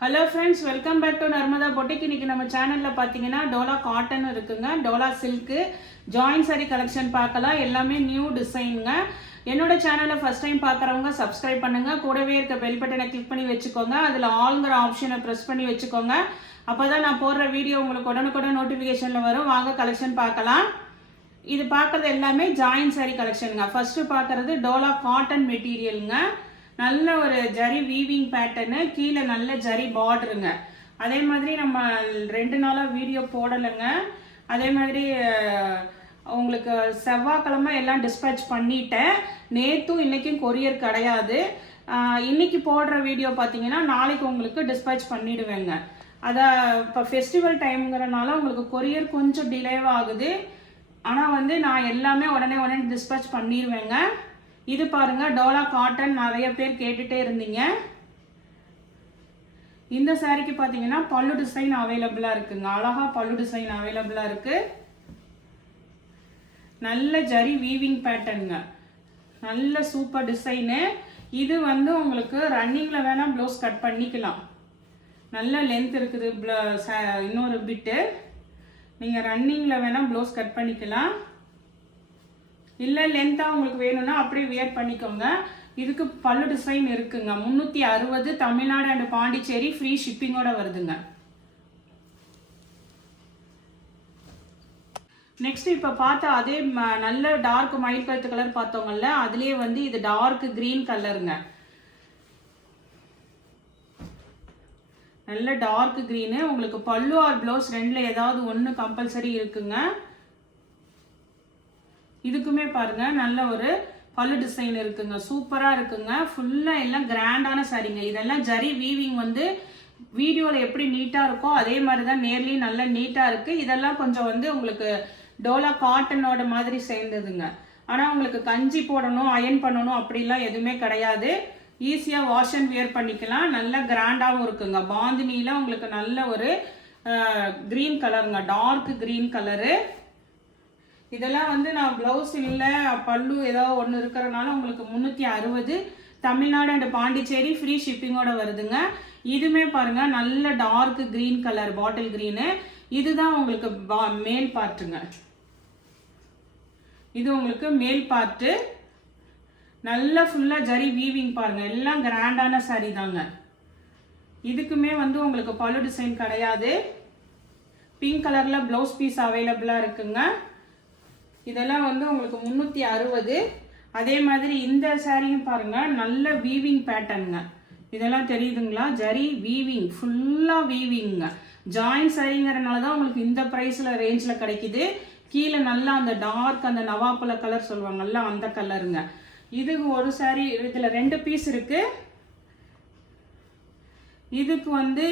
Hello friends, welcome back to Narmada boutique. இன்னைக்கு நம்ம சேனலில் பார்த்தீங்கன்னா டோலா காட்டன் இருக்குங்க, Dola silk join sari collection பார்க்கலாம். எல்லாமே நியூ டிசைனுங்க. என்னோட சேனலை ஃபர்ஸ்ட் டைம் பார்க்குறவங்க சப்ஸ்கிரைப் பண்ணுங்க, கூடவே இருக்க பெல் பட்டனை கிளிக் பண்ணி வச்சுக்கோங்க. அதில் ஆல்ங்கிற ஆப்ஷனை ப்ரெஸ் பண்ணி வச்சுக்கோங்க. அப்போ தான் நான் போடுற வீடியோ உங்களுக்கு உடனுக்குடன் நோட்டிஃபிகேஷனில் வரும். வாங்க கலெக்ஷன் பார்க்கலாம். இது பார்க்குறது எல்லாமே ஜாயின் சாரி கலெக்ஷனுங்க. ஃபர்ஸ்ட் பார்க்குறது டோலா காட்டன் மெட்டீரியலுங்க. நல்ல ஒரு ஜரி வீவிங் பேட்டர்னு, கீழே நல்ல ஜரி பார்டருங்க. அதே மாதிரி நம்ம 2 நாளாக வீடியோ போடலைங்க. அதே மாதிரி உங்களுக்கு செவ்வாய்க்கிழமை எல்லாம் டிஸ்பேச் பண்ணிட்டேன். நேற்றும் இன்றைக்கும் கொரியர் கிடையாது. இன்னைக்கு போடுற வீடியோ பார்த்தீங்கன்னா நாளைக்கு உங்களுக்கு டிஸ்பேச் பண்ணிடுவேங்க. அதை இப்போ ஃபெஸ்டிவல் டைம்ங்கிறனால உங்களுக்கு கொரியர் கொஞ்சம் டிலேவாகுது. ஆனால் வந்து நான் எல்லாமே உடனே டிஸ்பேச் பண்ணிடுவேங்க. இது பாருங்க, டோலா காட்டன் நிறைய பேர் கேட்டுட்டே இருந்தீங்க. இந்த சாரிக்கு பார்த்தீங்கன்னா பல்லு டிசைன் அவைலபிளா இருக்குங்க. அழகா பல்லு டிசைன் அவைலபிளா இருக்கு. நல்ல ஜரி வீவிங் பேட்டர்னுங்க, நல்ல சூப்பர் டிசைனு. இது வந்து உங்களுக்கு ரன்னிங்ல வேணா ப்ளவுஸ் கட் பண்ணிக்கலாம். நல்ல லென்த் இருக்குது. இன்னொரு பிட்டு நீங்க ரன்னிங்ல வேணா ப்ளவுஸ் கட் பண்ணிக்கலாம். இல்லை லென்த்தாக உங்களுக்கு வேணும்னா அப்படியே வியர் பண்ணிக்கோங்க. இதுக்கு பல்லு டிசைன் இருக்குங்க. 360 தமிழ்நாடு அண்ட் பாண்டிச்சேரி ஃப்ரீ ஷிப்பிங்கோட வருதுங்க. நெக்ஸ்ட் இப்போ பார்த்தா அதே நல்ல டார்க் மயில் கழுத்து கலர் பார்த்தோங்கல்ல, அதுலேயே வந்து இது டார்க் கிரீன் கலருங்க. நல்ல டார்க் கிரீனு. உங்களுக்கு பல்லு ஆர் ப்ளவுஸ் ரெண்டில் ஏதாவது ஒன்று கம்பல்சரி இருக்குங்க. இதுக்குமே பாருங்க நல்ல ஒரு பல்லு டிசைன் இருக்குங்க, சூப்பரா இருக்குங்க. ஃபுல்லா எல்லாம் கிராண்டான சாரிங்க. இதெல்லாம் ஜரி வீவிங் வந்து வீடியோல எப்படி நீட்டா இருக்கோ அதே மாதிரி தான் நேர்லயும் நல்ல நீட்டா இருக்கு. இதெல்லாம் கொஞ்சம் வந்து உங்களுக்கு டோலா காட்டனோட மாதிரி சேர்ந்ததுங்க. ஆனா உங்களுக்கு கஞ்சி போடணும், அயன் பண்ணணும் அப்படிலாம் எதுவுமே கிடையாது. ஈஸியா வாஷ் அண்ட் வியர் பண்ணிக்கலாம். நல்ல கிராண்டாவும் இருக்குங்க. பாந்தினியில உங்களுக்கு நல்ல ஒரு கிரீன் கலருங்க, டார்க் கிரீன் கலரு. இதெல்லாம் வந்து நான் பிளவுஸ் இல்லை பல்லு ஏதாவது ஒன்று இருக்கிறனால உங்களுக்கு 360 தமிழ்நாடு அண்ட் பாண்டிச்சேரி ஃப்ரீ ஷிப்பிங்கோட வருதுங்க. இதுமே பாருங்க நல்ல டார்க் கிரீன் கலர், பாட்டில் கிரீனு. இதுதான் உங்களுக்கு மேல் பார்ட்டுங்க. இது உங்களுக்கு மேல் பார்ட்டு. நல்ல ஃபுல்லா ஜரி வீவிங் பாருங்க, எல்லாம் கிராண்டான சாரி தாங்க. இதுக்குமே வந்து உங்களுக்கு பல்லு டிசைன் கிடையாது. பிங்க் கலர்ல பிளவுஸ் பீஸ் அவைலபிளா இருக்குங்க. இதெல்லாம் வந்து உங்களுக்கு 360. அதே மாதிரி இந்த சாரியும் பாருங்க நல்ல வீவிங் பேட்டர்னுங்க. இதெல்லாம் தெரியுதுங்களா? ஜரி வீவிங், ஃபுல்லா வீவிங்க. ஜாயின் சாரிங்கிறனால தான் உங்களுக்கு இந்த பிரைஸ்ல ரேஞ்ச்ல கிடைக்குது. கீழே நல்லா அந்த டார்க் அந்த நவாப்பழ கலர் சொல்லுவாங்கல்ல, அந்த கலருங்க. இது ஒரு சாரி, இதுல 2 பீஸ் இருக்கு. இதுக்கு வந்து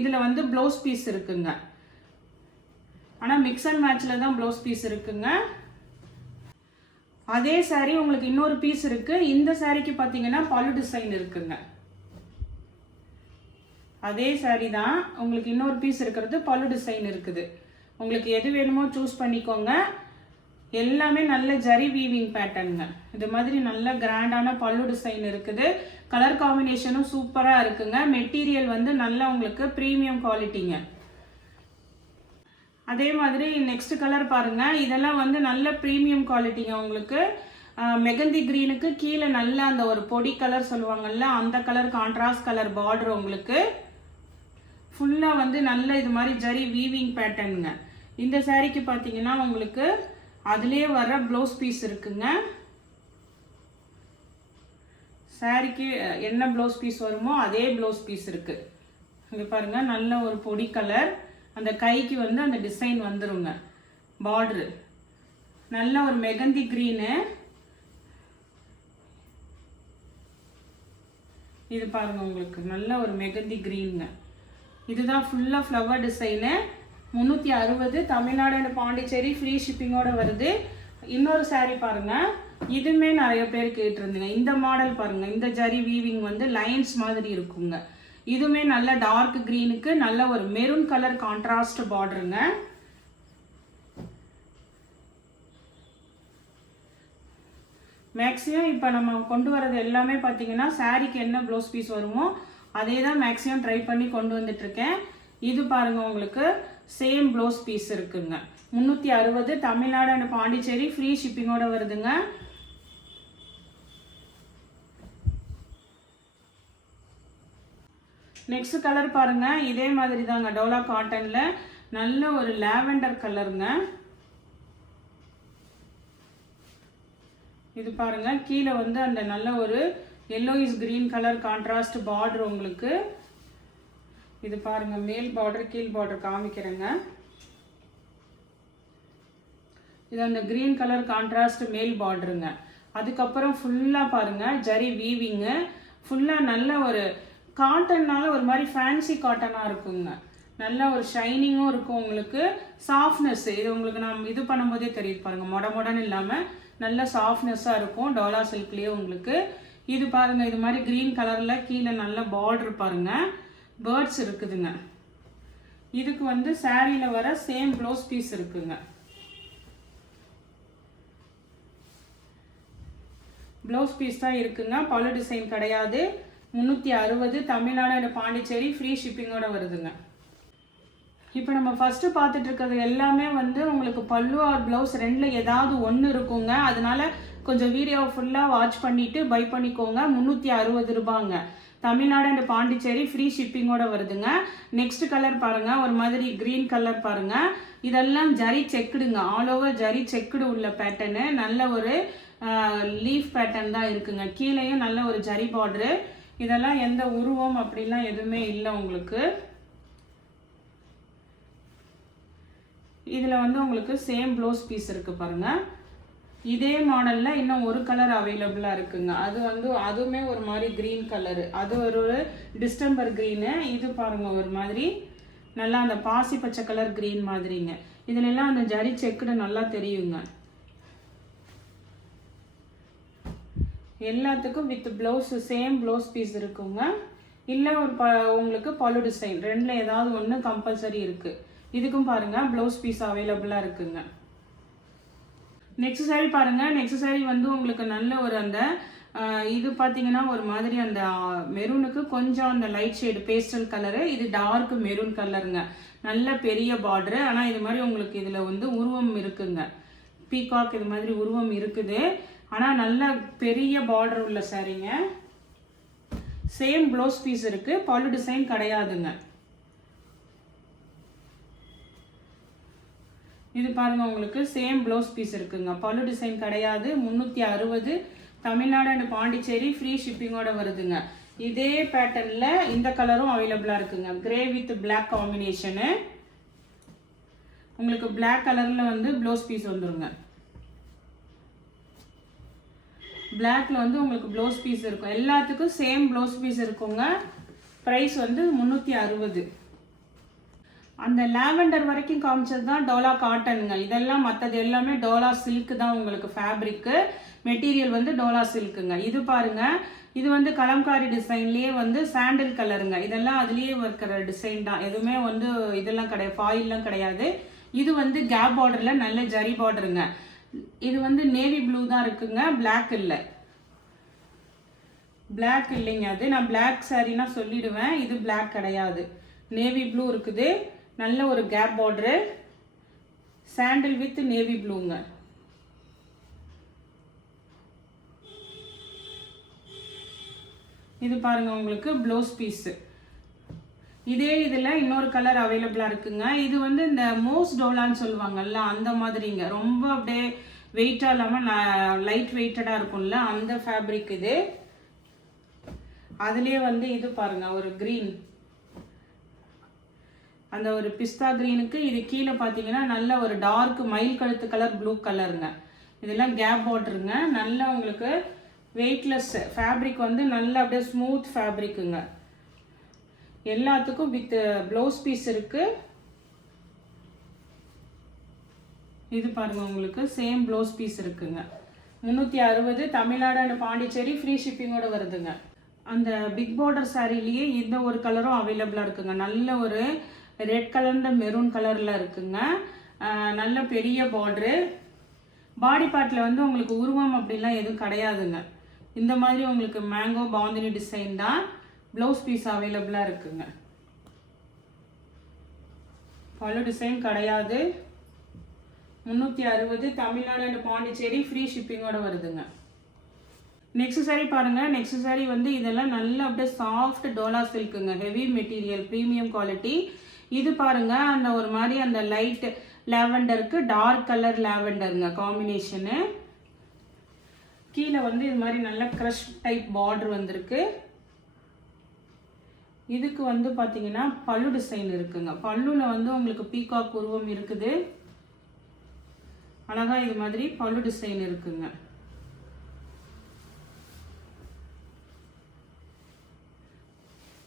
இதுல வந்து பிளவுஸ் பீஸ் இருக்குங்க. ஆனால் மிக்ஸ் அண்ட் மேட்ச்ல தான் ப்ளவுஸ் பீஸ் இருக்குங்க. அதே சாரி உங்களுக்கு இன்னொரு பீஸ் இருக்கு. இந்த சாரிக்கு பார்த்தீங்கன்னா பல்லு டிசைன் இருக்குங்க. அதே சாரி தான் உங்களுக்கு இன்னொரு பீஸ் இருக்கிறது, பல்லு டிசைன் இருக்குது. உங்களுக்கு எது வேணுமோ சூஸ் பண்ணிக்கோங்க. எல்லாமே நல்ல ஜரி வீவிங் பேட்டர்னுங்க. இது மாதிரி நல்ல கிராண்டான பல்லு டிசைன் இருக்குது. கலர் காம்பினேஷனும் சூப்பராக இருக்குங்க. மெட்டீரியல் வந்து நல்ல உங்களுக்கு ப்ரீமியம் குவாலிட்டிங்க. அதே மாதிரி நெக்ஸ்ட் கலர் பாருங்க. இதெல்லாம் வந்து நல்ல ப்ரீமியம் குவாலிட்டிங்க. உங்களுக்கு மெகந்தி கிரீனுக்கு கீழே நல்ல அந்த ஒரு பொடி கலர் சொல்லுவாங்கல்ல, அந்த கலர் கான்ட்ராஸ்ட் கலர் பார்டர். உங்களுக்கு ஃபுல்லா வந்து நல்ல இது மாதிரி ஜரி வீவிங் பேட்டர்னுங்க. இந்த சாரிக்கு பார்த்தீங்கன்னா உங்களுக்கு அதுலேயே வர ப்ளவுஸ் பீஸ் இருக்குங்க. சாரிக்கு என்ன ப்ளவுஸ் பீஸ் வருமோ அதே ப்ளவுஸ் பீஸ் இருக்கு. இங்க பாருங்க நல்ல ஒரு பொடி கலர். அந்த கைக்கு வந்து அந்த டிசைன் வந்துருங்க, பார்டரு. நல்ல ஒரு மெகந்தி கிரீனு. இது பாருங்க உங்களுக்கு நல்ல ஒரு மெகந்தி கிரீனுங்க. இதுதான் ஃபுல்லா flower design. 360 Tamil Nadu and Pondicherry free ஷிப்பிங்கோட வருது. இன்னொரு சாரி பாருங்க. இதுமே நிறைய பேர் கேட்டிருந்தீங்க. இந்த மாடல் பாருங்க, இந்த ஜரி வீவிங் வந்து லைன்ஸ் மாதிரி இருக்குங்க. இதுவுமே நல்ல டார்க் கிரீனுக்கு நல்ல ஒரு மெரூன் கலர் கான்ட்ராஸ்ட் பார்டருங்க. மேக்ஸிமம் இப்போ நம்ம கொண்டு வரது எல்லாமே பார்த்தீங்கன்னா சாரிக்கு என்ன ப்ளவுஸ் பீஸ் வருமோ அதே தான் மேக்ஸிமம் ட்ரை பண்ணி கொண்டு வந்துட்டுருக்கேன். இது பாருங்கள் உங்களுக்கு சேம் ப்ளவுஸ் பீஸ் இருக்குங்க. 360 தமிழ்நாடு அண்ட் பாண்டிச்சேரி ஃப்ரீ ஷிப்பிங்கோட வருதுங்க. நெக்ஸ்ட் கலர் பாருங்க, இதே மாதிரி தாங்க டோலா காட்டன்ல நல்ல ஒரு லாவெண்டர் கலருங்க. இது பாருங்க கீழே வந்து அந்த நல்ல ஒரு yellowish green colour contrast border உங்களுக்கு. இது பாருங்க மேல் பார்டர் கீழ் பார்டர் காமிக்கிறேங்க. இது அந்த கிரீன் கலர் கான்ட்ராஸ்ட் மேல் பார்டருங்க. அதுக்கப்புறம் ஃபுல்லாக பாருங்க ஜரி வீவிங்கு, ஃபுல்லாக நல்ல ஒரு காட்டன்னால ஒரு மாதிரி ஃபேன்சி காட்டனாக இருக்குங்க. நல்ல ஒரு ஷைனிங்கும் இருக்கும் உங்களுக்கு, சாஃப்ட்னஸ் இது உங்களுக்கு நம்ம இது பண்ணும்போதே தெரியுது பாருங்கள், மொடன்னு இல்லாமல் நல்ல சாஃப்ட்னஸ்ஸாக இருக்கும் டோலா சில்க்லேயே உங்களுக்கு. இது பாருங்கள் இது மாதிரி க்ரீன் கலரில் கீழே நல்ல பார்டர் பாருங்கள், பேர்ட்ஸ் இருக்குதுங்க. இதுக்கு வந்து சாரியில் வர சேம் ப்ளவுஸ் பீஸ் இருக்குங்க. ப்ளவுஸ் பீஸ் தான் இருக்குங்க, பல்லு டிசைன் கிடையாது. 360 தமிழ்நாடு அண்ட் பாண்டிச்சேரி ஃப்ரீ ஷிப்பிங்கோட வருதுங்க. இப்போ நம்ம ஃபஸ்ட்டு பார்த்துட்டு இருக்கிறது எல்லாமே வந்து உங்களுக்கு பல்லு ஆர் ப்ளவுஸ் ரெண்டில் ஏதாவது ஒன்று இருக்குங்க. அதனால கொஞ்சம் வீடியோ ஃபுல்லாக வாட்ச் பண்ணிவிட்டு பை பண்ணிக்கோங்க. 360 ரூபாங்க. தமிழ்நாடு அண்ட் பாண்டிச்சேரி ஃப்ரீ ஷிப்பிங்கோட வருதுங்க. நெக்ஸ்ட் கலர் பாருங்கள், ஒரு மாதிரி க்ரீன் கலர் பாருங்கள். இதெல்லாம் ஜரி செக்குடுங்க, ஆல் ஓவர் ஜரி செக்குடு உள்ள பேட்டர்னு. நல்ல ஒரு லீஃப் பேட்டர்ன் தான் இருக்குங்க. கீழேயும் நல்ல ஒரு ஜரி பார்டரு. இதெல்லாம் எந்த உருவம் அப்படிலாம் எதுவுமே இல்லை உங்களுக்கு. இதில் வந்து உங்களுக்கு சேம் ப்ளவுஸ் பீஸ் இருக்குது பாருங்கள். இதே மாடலில் இன்னும் ஒரு கலர் அவைலபிளாக இருக்குங்க. அது வந்து அதுவுமே ஒரு மாதிரி க்ரீன் கலரு, அது ஒரு டிஸ்டம்பர் க்ரீனு. இது பாருங்கள் ஒரு மாதிரி நல்லா அந்த பாசி பச்சை கலர் க்ரீன் மாதிரிங்க. இதுலெல்லாம் அந்த ஜரி செக்குடு நல்லா தெரியுங்க. எல்லாத்துக்கும் with blouse same blouse piece இருக்குங்க. இல்லை ஒரு உங்களுக்கு பல்லு டிசைன் ரெண்டில் ஏதாவது ஒன்று கம்பல்சரி இருக்குது. இதுக்கும் பாருங்கள் ப்ளவுஸ் பீஸ் அவைலபிளாக இருக்குங்க. நெக்ஸ்ட் சாரி பாருங்கள். நெக்ஸ்ட் சாரி வந்து உங்களுக்கு நல்ல ஒரு அந்த இது பார்த்தீங்கன்னா ஒரு மாதிரி அந்த மெரூனுக்கு கொஞ்சம் அந்த லைட் ஷேடு பேஸ்டல் கலரு, இது டார்க் மெரூன் கலருங்க. நல்ல பெரிய பார்டரு. ஆனால் இது மாதிரி உங்களுக்கு இதில் வந்து உருவம் இருக்குங்க, பீகாக் இது மாதிரி உருவம் இருக்குது. ஆனால் நல்ல பெரிய பார்டர் உள்ள சாரீங்க. சேம் ப்ளவுஸ் பீஸ் இருக்குது, பல்லு டிசைன் கிடையாதுங்க. இது பாருங்கள் உங்களுக்கு சேம் ப்ளவுஸ் பீஸ் இருக்குங்க, பல்லு டிசைன் கிடையாது. 360 தமிழ்நாடு அண்ட் பாண்டிச்சேரி ஃப்ரீ ஷிப்பிங்கோட வருதுங்க. இதே பேட்டர்னில் இந்த கலரும் அவைலபிளாக இருக்குங்க, கிரே வித் பிளாக் காம்பினேஷனு. உங்களுக்கு பிளாக் கலரில் வந்து ப்ளவுஸ் பீஸ் வந்துருங்க. பிளாக்ல வந்து உங்களுக்கு ப்ளவுஸ் பீஸ் இருக்கும். எல்லாத்துக்கும் சேம் ப்ளவுஸ் பீஸ் இருக்குங்க. ப்ரைஸ் வந்து 360. அந்த லாவெண்டர் வரைக்கும் காமிச்சது தான் டோலா காட்டனுங்க. இதெல்லாம் மற்றது எல்லாமே டோலா சில்க் தான் உங்களுக்கு ஃபேப்ரிக்கு. மெட்டீரியல் வந்து டோலா சில்க்குங்க. இது பாருங்க, இது வந்து கலம்காரி டிசைன்லேயே வந்து சாண்டில் கலருங்க. இதெல்லாம் அதுலேயே இருக்கிற டிசைன் தான், எதுவுமே வந்து இதெல்லாம் கிடையாது, ஃபாயில்லாம் கிடையாது. இது வந்து கேப் பார்டரில் நல்ல ஜரி பார்டருங்க. இது வந்து நேவி ப்ளூ தான் இருக்குங்க, பிளாக் இல்லை. பிளாக் இல்லைங்க, அது நான் பிளாக் சாரினா சொல்லிடுவேன். இது பிளாக் கிடையாது, நேவி ப்ளூ இருக்குது. நல்ல ஒரு கேப் பார்டரு, சாண்டில் வித் நேவி ப்ளூங்க. இது பாருங்க உங்களுக்கு ப்ளவுஸ் பீஸு. இதே இதில் இன்னொரு கலர் அவைலபிளாக இருக்குங்க. இது வந்து இந்த மோஸ் டோலான்னு சொல்லுவாங்கல்ல அந்த மாதிரிங்க, ரொம்ப அப்படியே வெயிட்டாக இல்லாமல் லைட் வெயிட்டடாக இருக்கும்ல அந்த ஃபேப்ரிக் இது. அதுலேயே வந்து இது பாருங்க ஒரு க்ரீன், அந்த ஒரு பிஸ்தா க்ரீனுக்கு இது கீழே பார்த்தீங்கன்னா நல்ல ஒரு டார்க் மயில் கழுத்து கலர் ப்ளூ கலருங்க. இதெல்லாம் கேப் பார்டருங்க. நல்ல உங்களுக்கு வெயிட்லெஸ் ஃபேப்ரிக் வந்து நல்லா அப்படியே ஸ்மூத் ஃபேப்ரிக்குங்க. எல்லாத்துக்கும் வித் ப்ளவுஸ் பீஸ் இருக்கு. இது பாருங்க உங்களுக்கு சேம் ப்ளவுஸ் பீஸ் இருக்குங்க. 360 தமிழ்நாடு அண்ட் பாண்டிச்சேரி ஃப்ரீ ஷிப்பிங்கோட வருதுங்க. அந்த பிக் பார்டர் சாரிலேயே இந்த ஒரு கலரும் அவைலபிளாக இருக்குங்க. நல்ல ஒரு ரெட் கலர்ந்த மெரூன் கலரில் இருக்குங்க. நல்ல பெரிய பார்டரு. பாடி பார்ட்டில் வந்து உங்களுக்கு உருவம் அப்படிலாம் எதுவும் கிடையாதுங்க. இந்த மாதிரி உங்களுக்கு மேங்கோ பாந்தினி டிசைன் தான். ப்ளவுஸ் பீஸ் அவைலபிளாக இருக்குங்க. பல்லு டிசைன் கிடையாது. 360 தமிழ்நாடு அண்ட் பாண்டிச்சேரி ஃப்ரீ ஷிப்பிங்கோட வருதுங்க. நெக்ஸ்ட் சாரி பாருங்க. நெக்ஸ்ட் சாரி வந்து இதெல்லாம் நல்ல அப்படியே சாஃப்ட் டோலா சில்க்குங்க, ஹெவி மெட்டீரியல், ப்ரீமியம் குவாலிட்டி. இது பாருங்க அந்த ஒரு மாதிரி அந்த லைட் லாவெண்டருக்கு டார்க் கலர் லாவெண்டருங்க காம்பினேஷனு. கீழே வந்து இது மாதிரி நல்ல க்ரஷ் டைப் பார்டர் வந்திருக்கு. இதுக்கு வந்து பார்த்தீங்கன்னா பல்லு டிசைன் இருக்குங்க. பல்லுல வந்து உங்களுக்கு பீகாக் உருவம் இருக்குது. அழகா இது மாதிரி பல்லு டிசைன் இருக்குங்க.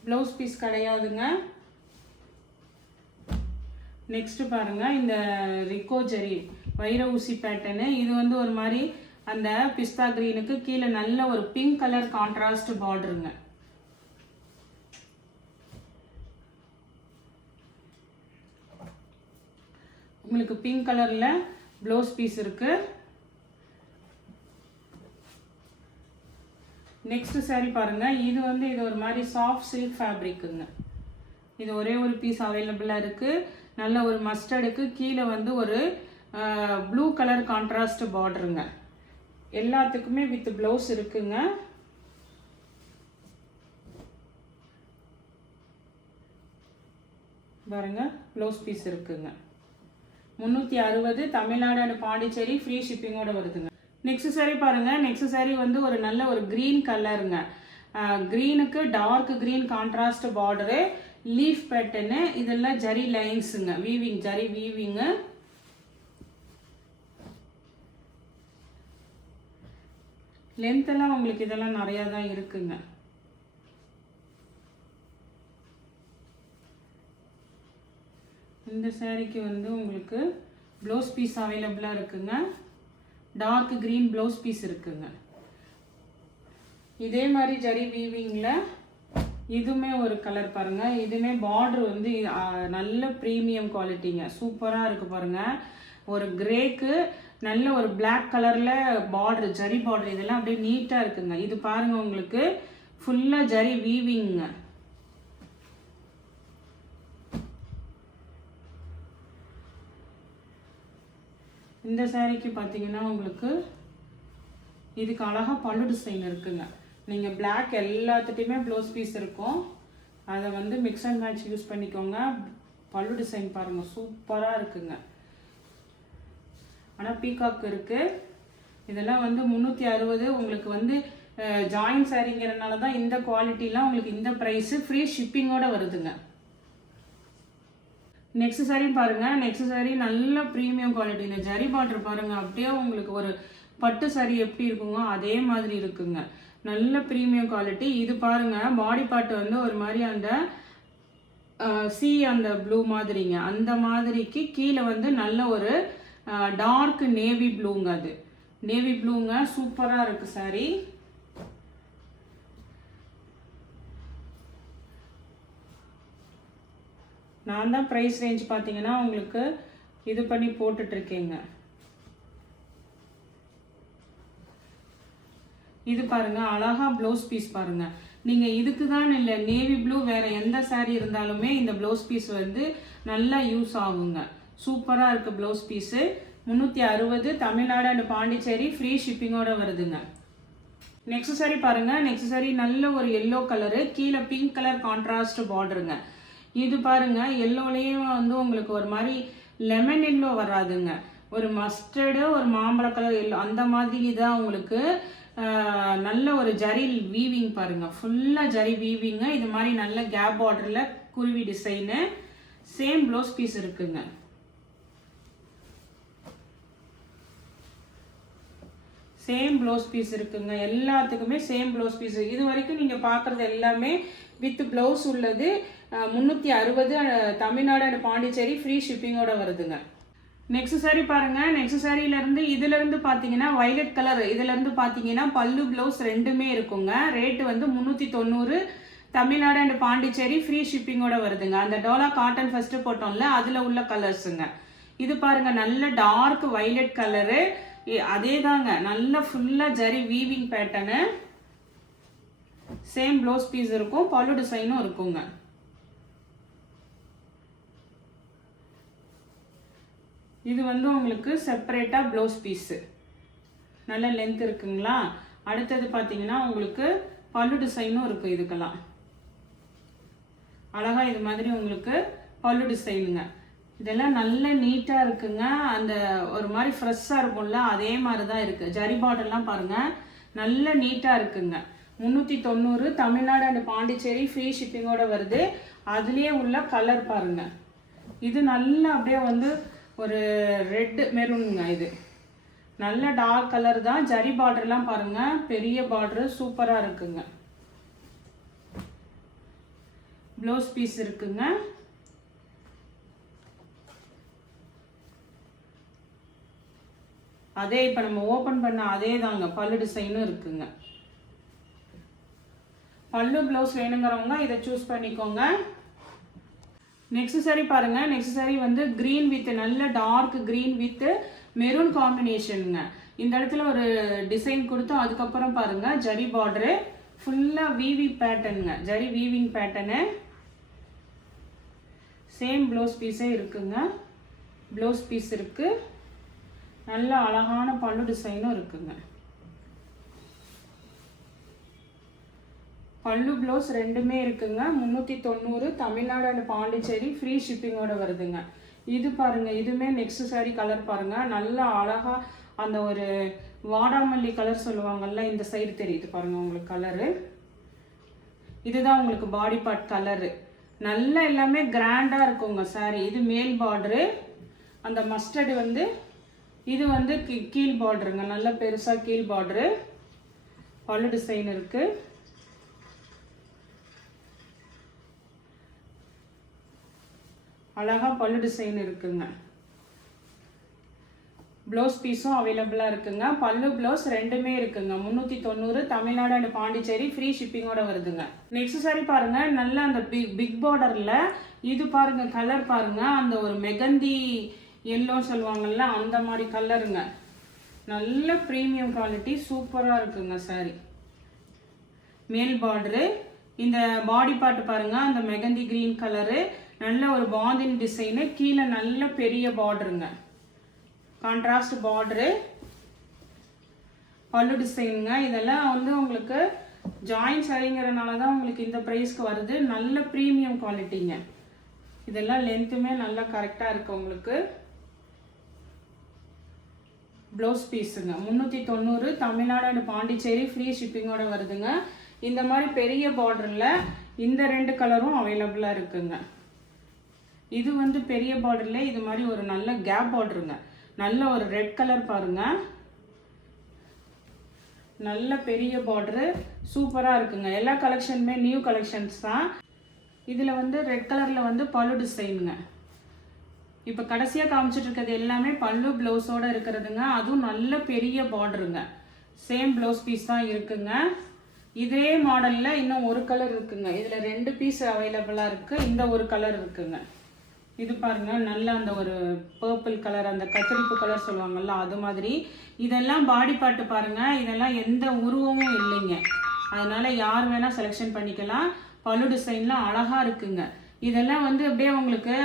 ப்ளவுஸ் பீஸ் கிடையாதுங்க. நெக்ஸ்ட் பாருங்க இந்த ரிக்கோ ஜெரி வைர ஊசி பேட்டர்னு. இது வந்து ஒரு மாதிரி அந்த பிஸ்தா கிரீனுக்கு கீழே நல்ல ஒரு பிங்க் கலர் கான்ட்ராஸ்ட் பார்டருங்க. உங்களுக்கு பிங்க் கலர்ல ப்ளவுஸ் பீஸ் இருக்கு. நெக்ஸ்ட் சாரி பாருங்க. இது வந்து இது ஒரு மாதிரி சாஃப்ட் சில்க் ஃபேப்ரிக்குங்க. இது ஒரே ஒரு பீஸ் அவைலபிளாக இருக்கு. நல்ல ஒரு மஸ்டர்டுக்கு கீழே வந்து ஒரு ப்ளூ கலர் கான்ட்ராஸ்ட் பார்டருங்க. எல்லாத்துக்குமே வித் ப்ளவுஸ் இருக்குங்க. பாருங்க ப்ளவுஸ் பீஸ் இருக்குங்க. 360 தமிழ்நாடு அண்ட் பாண்டிச்சேரி ஃப்ரீ ஷிப்பிங்கோட வருதுங்க. நெக்ஸ்ட் சாரி பாருங்க. நெக்ஸ்ட் சாரி வந்து ஒரு நல்ல ஒரு கிரீன் கலருங்க. கிரீனுக்கு dark green contrast border, leaf pattern. இதெல்லாம் ஜரி லைன்ஸுங்க, வீவிங் ஜரி வீவிங்கு. லென்த் எல்லாம் உங்களுக்கு இதெல்லாம் நிறையா தான் இருக்குங்க. இந்த சாரிக்கு வந்து உங்களுக்கு ப்ளவுஸ் பீஸ் அவைலபிளாக இருக்குங்க. டார்க் கிரீன் ப்ளவுஸ் பீஸ் இருக்குங்க. இதே மாதிரி ஜரி வீவிங்கில் இதுவுமே ஒரு கலர் பாருங்க. இதுவுமே பார்டர் வந்து நல்ல ப்ரீமியம் குவாலிட்டிங்க, சூப்பராக இருக்குது பாருங்க. ஒரு கிரேக்கு நல்ல ஒரு பிளாக் கலரில் பார்டர், ஜரி பார்டர், இதெல்லாம் அப்படியே நீட்டாக இருக்குங்க. இது பாருங்க உங்களுக்கு ஃபுல்லாக ஜரி வீவிங்க. இந்த சாரிக்கு பார்த்தீங்கன்னா உங்களுக்கு இதுக்கு அழகாக பல்லு டிசைன் இருக்குங்க. நீங்கள் பிளாக் எல்லாத்துட்டையுமே ப்ளவுஸ் பீஸ் இருக்கும். அதை வந்து மிக்ஸ் அண்ட் மேட்ச் யூஸ் பண்ணிக்கோங்க. பல்லு டிசைன் பாருங்கள் சூப்பராக இருக்குங்க. ஆனால் பீகாக் இருக்குது. இதெல்லாம் வந்து 360. உங்களுக்கு வந்து ஜாயின் சாரிங்கிறதுனால தான் இந்த குவாலிட்டிலாம் உங்களுக்கு இந்த ப்ரைஸு ஃப்ரீ ஷிப்பிங்கோட வருதுங்க. நெக்ஸ்ட் சாரி பாருங்க. நெக்ஸ்ட் சாரி நல்ல ப்ரீமியம் குவாலிட்டி. இந்த ஜரி பார்டர் பாருங்க, அப்படியே உங்களுக்கு ஒரு பட்டு சாரி எப்படி இருக்குங்க அதே மாதிரி இருக்குங்க. நல்ல ப்ரீமியம் குவாலிட்டி. இது பாருங்க பாடி பார்ட் வந்து ஒரு மாதிரி அந்த அந்த ப்ளூ மாதிரிங்க, அந்த மாதிரிக்கு கீழே வந்து நல்ல ஒரு டார்க் நேவி ப்ளூங்க. அது நேவி ப்ளூங்க, சூப்பராக இருக்கு சாரி. நான் தான் ப்ரைஸ் ரேஞ்ச் பார்த்தீங்கன்னா உங்களுக்கு இது பண்ணி போட்டுட்ருக்கேங்க. இது பாருங்க அழகா ப்ளவுஸ் பீஸ் பாருங்க. நீங்கள் இதுக்கு தான் இல்லை, நேவி ப்ளூ வேற எந்த சாரீ இருந்தாலுமே இந்த ப்ளவுஸ் பீஸ் வந்து நல்லா யூஸ் ஆகுங்க. சூப்பராக இருக்குது blouse piece. 360 Tamil Nadu and Pondicherry free ஷிப்பிங்கோட வருதுங்க. நெக்ஸ்ட் சாரி பாருங்க. நெக்ஸ்ட் சாரி நல்ல ஒரு எல்லோ கலரு, கீழே பிங்க் கலர் கான்ட்ராஸ்ட் பார்டருங்க. இது பாருங்க எல்லோலையும் வந்து உங்களுக்கு ஒரு மாதிரி லெமன் எல்லோ வராதுங்க, ஒரு மஸ்டர்டு ஒரு மாம்பழ கலர் எல்லோ அந்த மாதிரி தான் உங்களுக்கு. நல்ல ஒரு ஜரி வீவிங் பாருங்க, ஃபுல்லாக ஜரி வீவிங்க. இது மாதிரி நல்ல கேப் பார்டரில் குருவி டிசைனு. சேம் ப்ளவுஸ் பீஸ் இருக்குங்க. சேம் ப்ளவுஸ் பீஸ் இருக்குங்க. எல்லாத்துக்குமே சேம் ப்ளவுஸ் பீஸ். இது வரைக்கும் நீங்கள் பார்க்குறது எல்லாமே வித் ப்ளவுஸ் உள்ளது. 360 தமிழ்நாடு அண்ட் பாண்டிச்சேரி ஃப்ரீ ஷிப்பிங்கோட வருதுங்க. நெக்ஸ்ட் சாரி பாருங்க. நெக்ஸ்ட் சாரியிலேருந்து இதிலேருந்து பார்த்தீங்கன்னா வைலட் கலர், இதிலேருந்து பார்த்தீங்கன்னா பல்லு ப்ளவுஸ் ரெண்டுமே இருக்குங்க. ரேட்டு வந்து 390 தமிழ்நாடு அண்ட் பாண்டிச்சேரி ஃப்ரீ ஷிப்பிங்கோட வருதுங்க. அந்த டோலா காட்டன் ஃபர்ஸ்ட் போட்டோம்ல அதில் உள்ள கலர்ஸுங்க. இது பாருங்க நல்ல டார்க் வைலட் கலரு, அதே தாங்க நல்ல ஃபுல்லாக zari weaving pattern. Same blouse piece இருக்கும், பல்லு டிசைனும் இருக்குங்க. இது வந்து உங்களுக்கு செப்பரேட்டா ப்ளவுஸ் பீஸ், நல்ல லென்த் இருக்குங்களா. அடுத்தது பார்த்தீங்கன்னா உங்களுக்கு பல்லு டிசைனும் இருக்கு. இதுக்கெல்லாம் அழகா இது மாதிரி உங்களுக்கு பல்லு டிசைனுங்க. இதெல்லாம் நல்ல நீட்டாக இருக்குங்க. அந்த ஒரு மாதிரி ஃப்ரெஷ்ஷாக இருக்கும்ல, அதே மாதிரி தான் இருக்குது. ஜரி பார்டர்லாம் பாருங்கள், நல்ல நீட்டாக இருக்குங்க. 390 தமிழ்நாடு அண்ட் பாண்டிச்சேரி ஃப்ரீ ஷிப்பிங்கோட வருது. அதுலேயே உள்ள கலர் பாருங்கள், இது நல்லா அப்படியே வந்து ஒரு ரெட் மெரூனுங்க. இது நல்ல டார்க் கலர் தான். ஜரி பார்டர்லாம் பாருங்கள், பெரிய பார்டர் சூப்பராக இருக்குங்க. ப்ளவுஸ் பீஸ் இருக்குங்க. அதே இப்போ நம்ம ஓப்பன் பண்ண அதே தாங்க, பல்லு டிசைனும் இருக்குங்க. பல்லு ப்ளவுஸ் வேணுங்கிறவங்க இதை சூஸ் பண்ணிக்கோங்க. நெக்ஸ்ட் சாரி பாருங்க. நெக்ஸ்ட் சாரி வந்து க்ரீன் வித் நல்ல டார்க் க்ரீன் வித் மெரூன் காம்பினேஷனுங்க. இந்த இடத்துல ஒரு டிசைன் கொடுத்து அதுக்கப்புறம் பாருங்க ஜரி பார்டரு ஃபுல்லாக வீவிங் பேட்டர்னுங்க. Zari weaving pattern. Same blouse பீஸே இருக்குங்க. ப்ளவுஸ் பீஸ் இருக்குது. நல்ல அழகான பல்லு டிசைனும் இருக்குங்க. பல்லு ப்ளவுஸ் ரெண்டுமே இருக்குங்க. 390 தமிழ்நாடு அண்ட் பாண்டிச்சேரி ஃப்ரீ ஷிப்பிங்கோட வருதுங்க. இது பாருங்க, இதுவுமே நெக்ஸ்ட் சாரி கலர் பாருங்க, நல்லா அழகா அந்த ஒரு வாடாமல்லி கலர் சொல்லுவாங்கல்ல, இந்த சைடு தெரியுது பாருங்க உங்களுக்கு கலரு. இதுதான் உங்களுக்கு பாடி பார்ட் கலரு. நல்லா எல்லாமே கிராண்டா இருக்குங்க சாரி. இது மேல் பார்டரு, அந்த மஸ்டர்டு வந்து இது வந்து கீழ் பார்டருங்க, நல்ல பெருசா கீழ் பார்டரு. பல்லு டிசைன் இருக்கு. அழகா பல்லு டிசைன் இருக்குங்க. ப்ளவுஸ் பீஸும் அவைலபிளாக இருக்குங்க. பல்லு ப்ளவுஸ் ரெண்டுமே இருக்குங்க. 390 தமிழ்நாடு அண்ட் பாண்டிச்சேரி ஃப்ரீ ஷிப்பிங்கோட வருதுங்க. நெக்ஸ்ட் சாரி பாருங்க, நல்ல அந்த பிக் பார்டர்ல இது பாருங்க, கலர் பாருங்க, அந்த ஒரு மெகந்தி எல்லோ சொல்லுவாங்கல்ல, அந்த மாதிரி கலருங்க. நல்ல ப்ரீமியம் குவாலிட்டி, சூப்பராக இருக்குங்க சாரி. மேல் பார்டரு, இந்த பாடி பார்ட் பாருங்க, அந்த மெகந்தி கிரீன் கலரு, நல்ல ஒரு பாந்தின் டிசைனு, கீழே நல்ல பெரிய பார்டருங்க, கான்ட்ராஸ்ட் பார்டரு. பல்லு டிசைனுங்க. இதெல்லாம் வந்து உங்களுக்கு ஜாயின் சாரிங்கிறனால தான் உங்களுக்கு இந்த ப்ரைஸ்க்கு வருது. நல்ல ப்ரீமியம் குவாலிட்டிங்க. இதெல்லாம் லென்த்துமே நல்லா கரெக்டாக இருக்குது உங்களுக்கு. ப்ளவுஸ் பீஸுங்க 390 தமிழ்நாடு அண்ட் பாண்டிச்சேரி ஃப்ரீ ஷிப்பிங்கோட வருதுங்க. இந்த மாதிரி பெரிய பார்டரில் இந்த ரெண்டு கலரும் அவைலபிளாக இருக்குங்க. இது வந்து பெரிய பார்டரில் இது மாதிரி ஒரு நல்ல கேப் பார்டருங்க. நல்ல ஒரு ரெட் கலர் பாருங்க, நல்ல பெரிய பார்டரு, சூப்பராக இருக்குங்க. எல்லா கலெக்ஷனுமே நியூ கலெக்ஷன்ஸ் தான். இதில் வந்து ரெட் கலரில் வந்து பல்லு டிசைனுங்க. இப்போ கடைசியாக காமிச்சிட்டு இருக்கிறது எல்லாமே பல்லு ப்ளவுஸோடு இருக்கிறதுங்க. அதுவும் நல்ல பெரிய பார்டருங்க. சேம் ப்ளவுஸ் பீஸ் தான் இருக்குங்க. இதே மாடலில் இன்னும் ஒரு கலர் இருக்குங்க. இதில் 2 பீஸ் அவைலபிளாக இருக்குது. இந்த ஒரு கலர் இருக்குங்க. இது பாருங்க, நல்ல அந்த ஒரு பர்பிள் கலர், அந்த கத்திரிப்பு கலர் சொல்லுவாங்கல்ல, அது மாதிரி. இதெல்லாம் பாடி பார்ட்டு பாருங்க, இதெல்லாம் எந்த உருவமும் இல்லைங்க. அதனால யார் வேணால் செலெக்ஷன் பண்ணிக்கலாம். பல்லு டிசைன்லாம் அழகாக இருக்குங்க. இதெல்லாம் வந்து அப்படியே உங்களுக்கு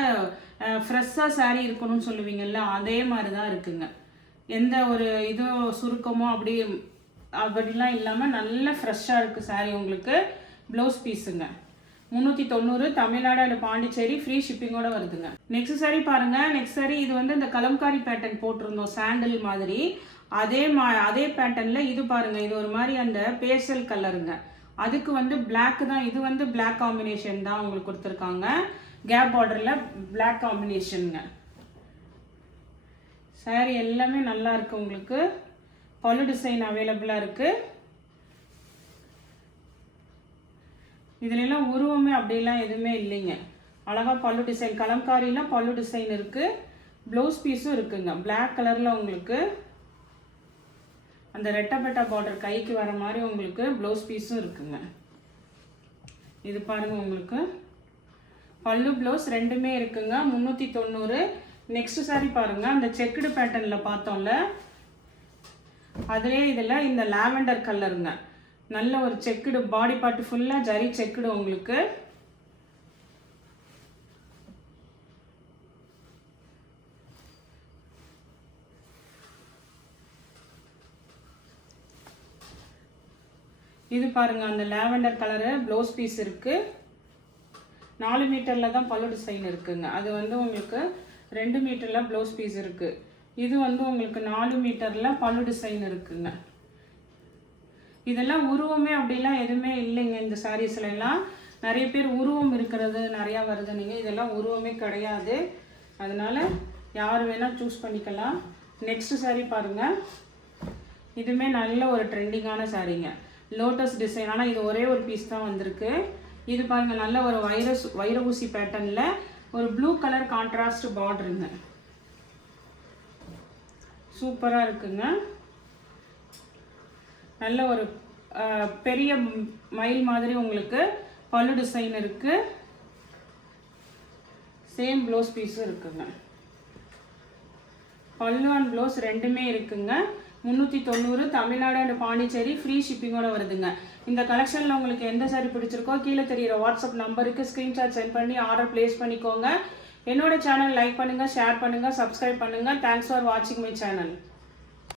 ஃப்ரெஷ்ஷாக சாரீ இருக்கணும்னு சொல்லுவீங்கல்ல, அதே மாதிரி தான் இருக்குங்க. எந்த ஒரு இது சுருக்கமோ அப்படிலாம் இல்லாமல் நல்ல ஃப்ரெஷ்ஷாக இருக்குது சாரீ உங்களுக்கு. ப்ளவுஸ் பீஸுங்க 390 தமிழ்நாடு அண்ட் பாண்டிச்சேரி ஃப்ரீ ஷிப்பிங்கோட வருதுங்க. நெக்ஸ்ட் சாரீ பாருங்க. நெக்ஸ்ட் சாரீ இது வந்து இந்த கலம்காரி பேட்டர்ன் போட்டிருந்தோம், சாண்டில் மாதிரி. அதே பேட்டர்னில் இது பாருங்க, இது ஒரு மாதிரி அந்த பேஸ்டல் கலருங்க. அதுக்கு வந்து பிளாக் தான், இது வந்து பிளாக் காம்பினேஷன் தான் உங்களுக்கு கொடுத்துருக்காங்க. கேப் பார்டரில் பிளாக் காம்பினேஷனுங்க. சாரீ எல்லாமே நல்லா இருக்கு உங்களுக்கு. பல்லு டிசைன் அவைலபிளாக இருக்கு. இதுலாம் உருவமே அப்படிலாம் எதுவுமே இல்லைங்க. அழகாக பல்லு டிசைன், கலம்காரிலாம் பல்லு டிசைன் இருக்கு. ப்ளவுஸ் பீஸும் இருக்குங்க. பிளாக் கலரில் உங்களுக்கு அந்த ரெட்டப்பட்டா பார்டர் கைக்கு வர மாதிரி உங்களுக்கு ப்ளவுஸ் பீஸும் இருக்குங்க. இது பாருங்க, உங்களுக்கு பல்லு ப்ளவுஸ் ரெண்டுமே இருக்குங்க. 390. நெக்ஸ்ட் சாரி பாருங்க, அந்த செக்குடு பேட்டர்னில் பார்த்தோம்ல, அதிலே இதில் இந்த லாவெண்டர் கலருங்க. நல்ல ஒரு செக்குடு பாடி பார்ட் ஃபுல்லாக ஜரி செக்குடு உங்களுக்கு. இது பாருங்க அந்த லாவெண்டர் கலரு ப்ளவுஸ் பீஸ் இருக்கு. 4 மீட்டரில் தான் பல்லு டிசைன் இருக்குங்க. அது வந்து உங்களுக்கு 2 மீட்டரில் ப்ளவுஸ் பீஸ் இருக்கு. இது வந்து உங்களுக்கு 4 மீட்டரில் பல்லு டிசைன் இருக்குங்க. இதெல்லாம் உருவமே அப்படிலாம் எதுவுமே இல்லைங்க. இந்த சாரீஸ்ல எல்லாம் நிறைய பேர் உருவம் இருக்கிறது நிறையா வருது. நீங்கள் இதெல்லாம் உருவமே கிடையாது. அதனால யார் வேணால் சூஸ் பண்ணிக்கலாம். நெக்ஸ்ட் சாரீ பாருங்கள். இதுவுமே நல்ல ஒரு ட்ரெண்டிங்கான சாரீங்க. Lotus design. ஆனால் இது ஒரே ஒரு பீஸ் தான் வந்திருக்கு. இது பாருங்கள் நல்ல ஒரு வைர ஊசி பேட்டர்னில் ஒரு ப்ளூ கலர் கான்ட்ராஸ்ட் பார்டருங்க. சூப்பராக இருக்குங்க. நல்ல ஒரு பெரிய மயில் மாதிரி உங்களுக்கு பல்லு டிசைன் இருக்குது. சேம் ப்ளவுஸ் பீஸும் இருக்குங்க. பல்லு அண்ட் ப்ளவுஸ் ரெண்டுமே இருக்குங்க. 390 தமிழ்நாடு அண்ட் பாண்டிச்சேரி ஃப்ரீ ஷிப்பிங்கோட வருதுங்க. இந்த கலெக்ஷனில் உங்களுக்கு எந்த சாரி பிடிச்சிருக்கோ கீழே தெரிகிற வாட்ஸ்அப் நம்பருக்கு ஸ்க்ரீன்ஷாட் சென்ட் பண்ணி ஆர்டர் ப்ளேஸ் பண்ணிக்கோங்க. என்னோட சேனல் லைக் பண்ணுங்கள், ஷேர் பண்ணுங்கள், சப்ஸ்கிரைப் பண்ணுங்கள். தேங்க்ஸ் ஃபார் வாட்சிங் மை சேனல்.